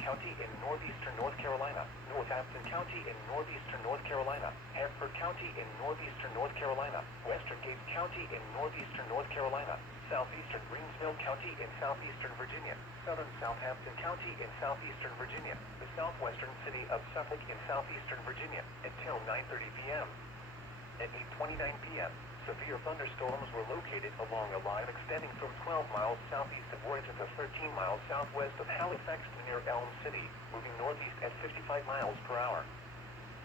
County in northeastern North Carolina, Northampton County in northeastern North Carolina, Hanford County in northeastern North Carolina, Western Cape County in northeastern North Carolina, southeastern Greensville County in southeastern Virginia, southern Southampton County in southeastern Virginia, the southwestern city of Suffolk in southeastern Virginia, until 9:30 p.m. At 8:29 p.m., severe thunderstorms were located along a line extending from 12 miles southeast of Warrington to 13 miles southwest of Halifax to near Elm City, moving northeast at 55 miles per hour.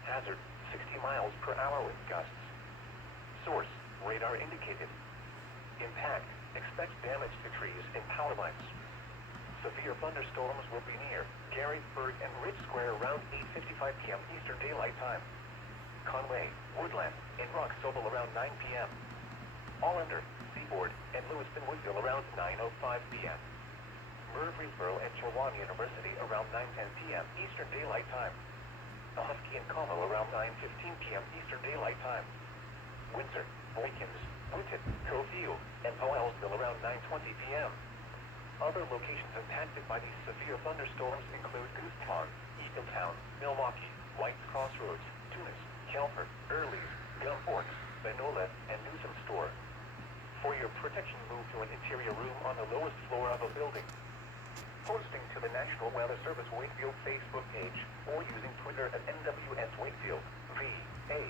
Hazard, 60 miles per hour with gusts. Source, radar indicated. Impact, expect damage to trees and power lines. Severe thunderstorms will be near Gettysburg and Ridge Square around 8:55 p.m. Eastern Daylight Time. Conway, Woodland, and Roxobel around 9 p.m. Allender, Seaboard, and Lewiston Woodville around 9:05 p.m. Murfreesboro and Chowan University around 9:10 p.m. Eastern Daylight Time. Ahoskie and Como around 9:15 p.m. Eastern Daylight Time. Windsor, Boykins, Wootton, Cove View, and Powellsville around 9:20 p.m. Other locations impacted by these severe thunderstorms include Goose Pond, Eagletown, Milwaukee, White's Crossroads, Tunis, Kelford, Earleys, Gum Forks, Benola, and Newsom Store. For your protection, move to an interior room on the lowest floor of a building. Posting to the National Weather Service Wakefield Facebook page, or using Twitter at NWS Wakefield, VA.